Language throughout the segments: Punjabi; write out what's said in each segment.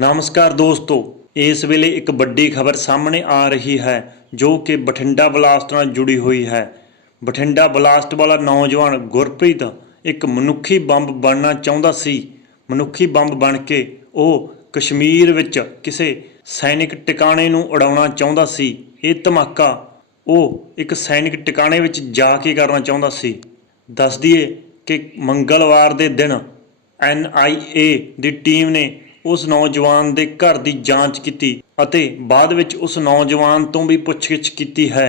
ਨਮਸਕਾਰ ਦੋਸਤੋ, ਇਸ ਵੇਲੇ ਇੱਕ ਵੱਡੀ ਖਬਰ ਸਾਹਮਣੇ ਆ ਰਹੀ ਹੈ, ਜੋ ਕਿ ਬਠਿੰਡਾ ਬਲਾਸਟ ਨਾਲ ਜੁੜੀ ਹੋਈ ਹੈ। ਬਠਿੰਡਾ ਬਲਾਸਟ ਵਾਲਾ ਨੌਜਵਾਨ ਗੁਰਪ੍ਰੀਤ ਇੱਕ ਮਨੁੱਖੀ ਬੰਬ ਬਣਨਾ ਚਾਹੁੰਦਾ ਸੀ। ਮਨੁੱਖੀ ਬੰਬ ਬਣ ਕੇ ਉਹ ਕਸ਼ਮੀਰ ਵਿੱਚ ਕਿਸੇ ਸੈਨਿਕ ਟਿਕਾਣੇ ਨੂੰ ਉਡਾਉਣਾ ਚਾਹੁੰਦਾ ਸੀ। ਇਹ ਧਮਾਕਾ ਉਹ ਇੱਕ ਸੈਨਿਕ ਟਿਕਾਣੇ ਵਿੱਚ ਜਾ ਕੇ ਕਰਨਾ ਚਾਹੁੰਦਾ ਸੀ। ਦੱਸ ਦਈਏ ਕਿ ਮੰਗਲਵਾਰ ਦੇ ਦਿਨ ਐਨਆਈਏ ਦੀ ਟੀਮ ਨੇ ਉਸ ਨੌਜਵਾਨ ਦੇ ਘਰ ਦੀ ਜਾਂਚ ਕੀਤੀ ਅਤੇ ਬਾਅਦ ਵਿੱਚ ਉਸ ਨੌਜਵਾਨ ਤੋਂ ਵੀ ਪੁੱਛਗਿੱਛ ਕੀਤੀ ਹੈ।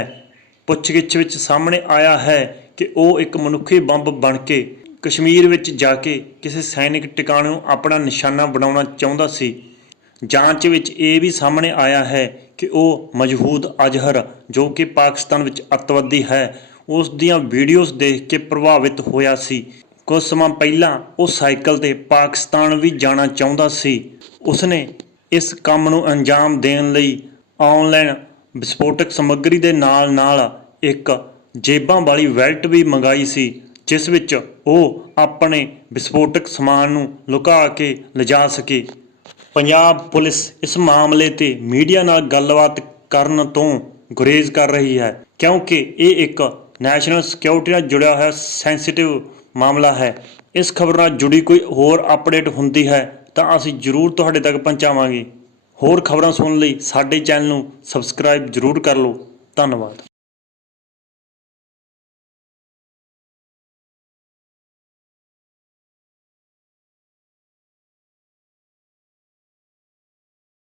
ਪੁੱਛਗਿੱਛ ਵਿੱਚ ਸਾਹਮਣੇ ਆਇਆ ਹੈ ਕਿ ਉਹ ਇੱਕ ਮਨੁੱਖੀ ਬੰਬ ਬਣ ਕੇ ਕਸ਼ਮੀਰ ਵਿੱਚ ਜਾ ਕੇ ਕਿਸੇ ਸੈਨਿਕ ਟਿਕਾਣੇ ਨੂੰ ਆਪਣਾ ਨਿਸ਼ਾਨਾ ਬਣਾਉਣਾ ਚਾਹੁੰਦਾ ਸੀ। ਜਾਂਚ ਵਿੱਚ ਇਹ ਵੀ ਸਾਹਮਣੇ ਆਇਆ ਹੈ ਕਿ ਉਹ ਮਜਹੂਦ ਅਜ਼ਹਰ, ਜੋ ਕਿ ਪਾਕਿਸਤਾਨ ਵਿੱਚ ਅੱਤਵਾਦੀ ਹੈ, ਉਸ ਦੀਆਂ ਵੀਡੀਓਜ਼ ਦੇਖ ਕੇ ਪ੍ਰਭਾਵਿਤ ਹੋਇਆ ਸੀ। ਕੁਝ ਸਮਾਂ ਪਹਿਲਾਂ ਉਹ ਸਾਈਕਲ ਤੇ ਪਾਕਿਸਤਾਨ ਵੀ ਜਾਣਾ ਚਾਹੁੰਦਾ ਸੀ। ਉਸਨੇ ਇਸ ਕੰਮ ਨੂੰ ਅੰਜਾਮ ਦੇਣ ਲਈ ਆਨਲਾਈਨ ਵਿਸਫੋਟਕ ਸਮੱਗਰੀ ਦੇ ਨਾਲ-ਨਾਲ ਇੱਕ ਜੇਬਾਂ ਵਾਲੀ ਵੈਲਟ ਵੀ ਮੰਗਾਈ ਸੀ, ਜਿਸ ਵਿੱਚ ਉਹ ਆਪਣੇ ਵਿਸਫੋਟਕ ਸਮਾਨ ਨੂੰ ਲੁਕਾ ਕੇ ਲਿਜਾ ਸਕੇ। ਪੰਜਾਬ ਪੁਲਿਸ ਇਸ ਮਾਮਲੇ ਤੇ ਮੀਡੀਆ ਨਾਲ ਗੱਲਬਾਤ ਕਰਨ ਤੋਂ ਗੁਰੇਜ਼ ਕਰ ਰਹੀ ਹੈ, ਕਿਉਂਕਿ ਇਹ ਇੱਕ ਨੈਸ਼ਨਲ ਸਿਕਿਉਰਿਟੀ ਨਾਲ ਜੁੜਿਆ ਹੋਇਆ ਸੈਂਸਿਟਿਵ ਮਾਮਲਾ ਹੈ। ਇਸ ਖਬਰ ਨਾਲ ਜੁੜੀ ਕੋਈ ਹੋਰ ਅਪਡੇਟ ਹੁੰਦੀ ਹੈ ਤਾਂ ਅਸੀਂ ਜ਼ਰੂਰ ਤੁਹਾਡੇ ਤੱਕ ਪਹੁੰਚਾਵਾਂਗੇ। ਹੋਰ ਖਬਰਾਂ ਸੁਣਨ ਲਈ ਸਾਡੇ ਚੈਨਲ ਨੂੰ ਸਬਸਕ੍ਰਾਈਬ ਜ਼ਰੂਰ ਕਰ ਲਓ। ਧੰਨਵਾਦ।